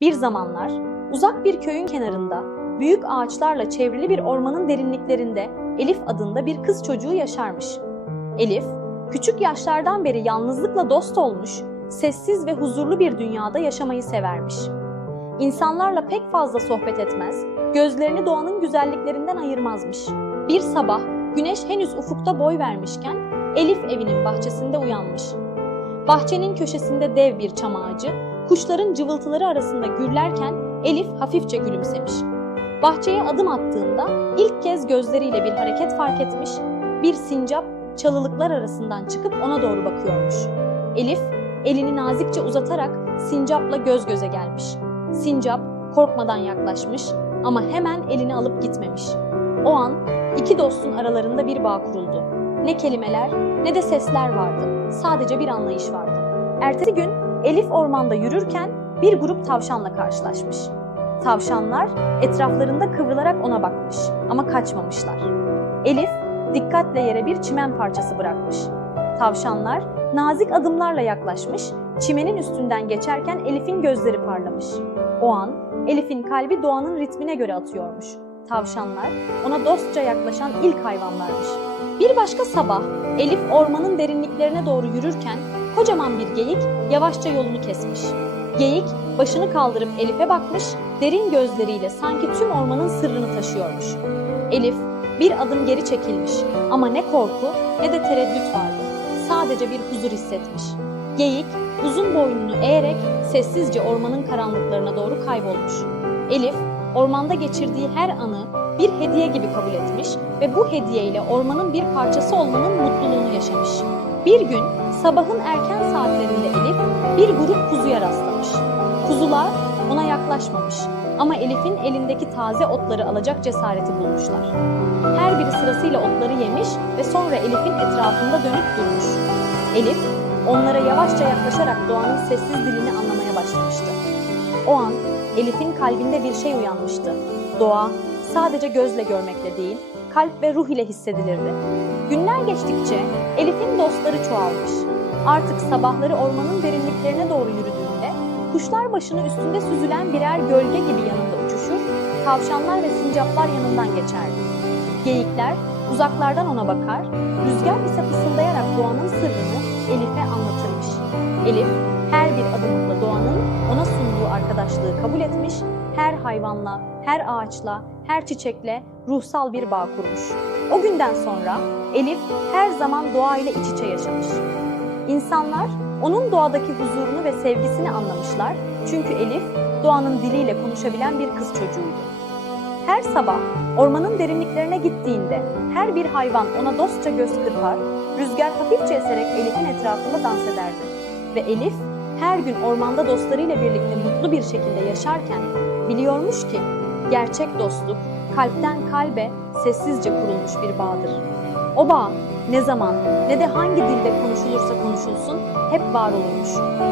Bir zamanlar uzak bir köyün kenarında büyük ağaçlarla çevrili bir ormanın derinliklerinde Elif adında bir kız çocuğu yaşarmış. Elif, küçük yaşlardan beri yalnızlıkla dost olmuş, sessiz ve huzurlu bir dünyada yaşamayı severmiş. İnsanlarla pek fazla sohbet etmez, gözlerini doğanın güzelliklerinden ayırmazmış. Bir sabah güneş henüz ufukta boy vermişken Elif evinin bahçesinde uyanmış. Bahçenin köşesinde dev bir çam ağacı, kuşların cıvıltıları arasında gürlerken Elif hafifçe gülümsemiş. Bahçeye adım attığında ilk kez gözleriyle bir hareket fark etmiş, bir sincap çalılıklar arasından çıkıp ona doğru bakıyormuş. Elif elini nazikçe uzatarak sincapla göz göze gelmiş. Sincap korkmadan yaklaşmış ama hemen elini alıp gitmemiş. O an iki dostun aralarında bir bağ kuruldu. Ne kelimeler ne de sesler vardı. Sadece bir anlayış vardı. Ertesi gün Elif ormanda yürürken bir grup tavşanla karşılaşmış. Tavşanlar etraflarında kıvrılarak ona bakmış ama kaçmamışlar. Elif dikkatle yere bir çimen parçası bırakmış. Tavşanlar nazik adımlarla yaklaşmış, çimenin üstünden geçerken Elif'in gözleri parlamış. O an Elif'in kalbi doğanın ritmine göre atıyormuş. Tavşanlar ona dostça yaklaşan ilk hayvanlarmış. Bir başka sabah Elif ormanın derinliklerine doğru yürürken kocaman bir geyik yavaşça yolunu kesmiş. Geyik başını kaldırıp Elif'e bakmış, derin gözleriyle sanki tüm ormanın sırrını taşıyormuş. Elif bir adım geri çekilmiş ama ne korku ne de tereddüt vardı. Sadece bir huzur hissetmiş. Geyik uzun boynunu eğerek sessizce ormanın karanlıklarına doğru kaybolmuş. Elif ormanda geçirdiği her anı bir hediye gibi kabul etmiş ve bu hediyeyle ormanın bir parçası olmanın mutluluğunu yaşamış. Bir gün sabahın erken saatlerinde Elif bir grup kuzuya rastlamış. Kuzular ona yaklaşmamış ama Elif'in elindeki taze otları alacak cesareti bulmuşlar. Her biri sırasıyla otları yemiş ve sonra Elif'in etrafında dönüp durmuş. Elif onlara yavaşça yaklaşarak doğanın sessiz dilini anlamaya başlamıştı. O an Elif'in kalbinde bir şey uyanmıştı. Doğa sadece gözle görmekle değil, kalp ve ruh ile hissedilirdi. Günler geçtikçe Elif'in dostları çoğalmış. Artık sabahları ormanın derinliklerine doğru yürüdüğünde kuşlar başını üstünde süzülen birer gölge gibi yanında uçuşur, tavşanlar ve sincaplar yanından geçerdi. Geyikler uzaklardan ona bakar, rüzgar ise fısıldayarak doğanın sırrını Elif'e anlatırmış. Elif her bir adımında doğanın arkadaşlığı kabul etmiş, her hayvanla, her ağaçla, her çiçekle ruhsal bir bağ kurmuş. O günden sonra Elif her zaman doğayla iç içe yaşamış. İnsanlar onun doğadaki huzurunu ve sevgisini anlamışlar çünkü Elif doğanın diliyle konuşabilen bir kız çocuğuydu. Her sabah ormanın derinliklerine gittiğinde her bir hayvan ona dostça göz kırpar, rüzgar hafifçe eserek Elif'in etrafında dans ederdi. Ve Elif her gün ormanda dostlarıyla birlikte mutlu bir şekilde yaşarken biliyormuş ki gerçek dostluk kalpten kalbe sessizce kurulmuş bir bağdır. O bağ ne zaman ne de hangi dilde konuşulursa konuşulsun hep var olurmuş.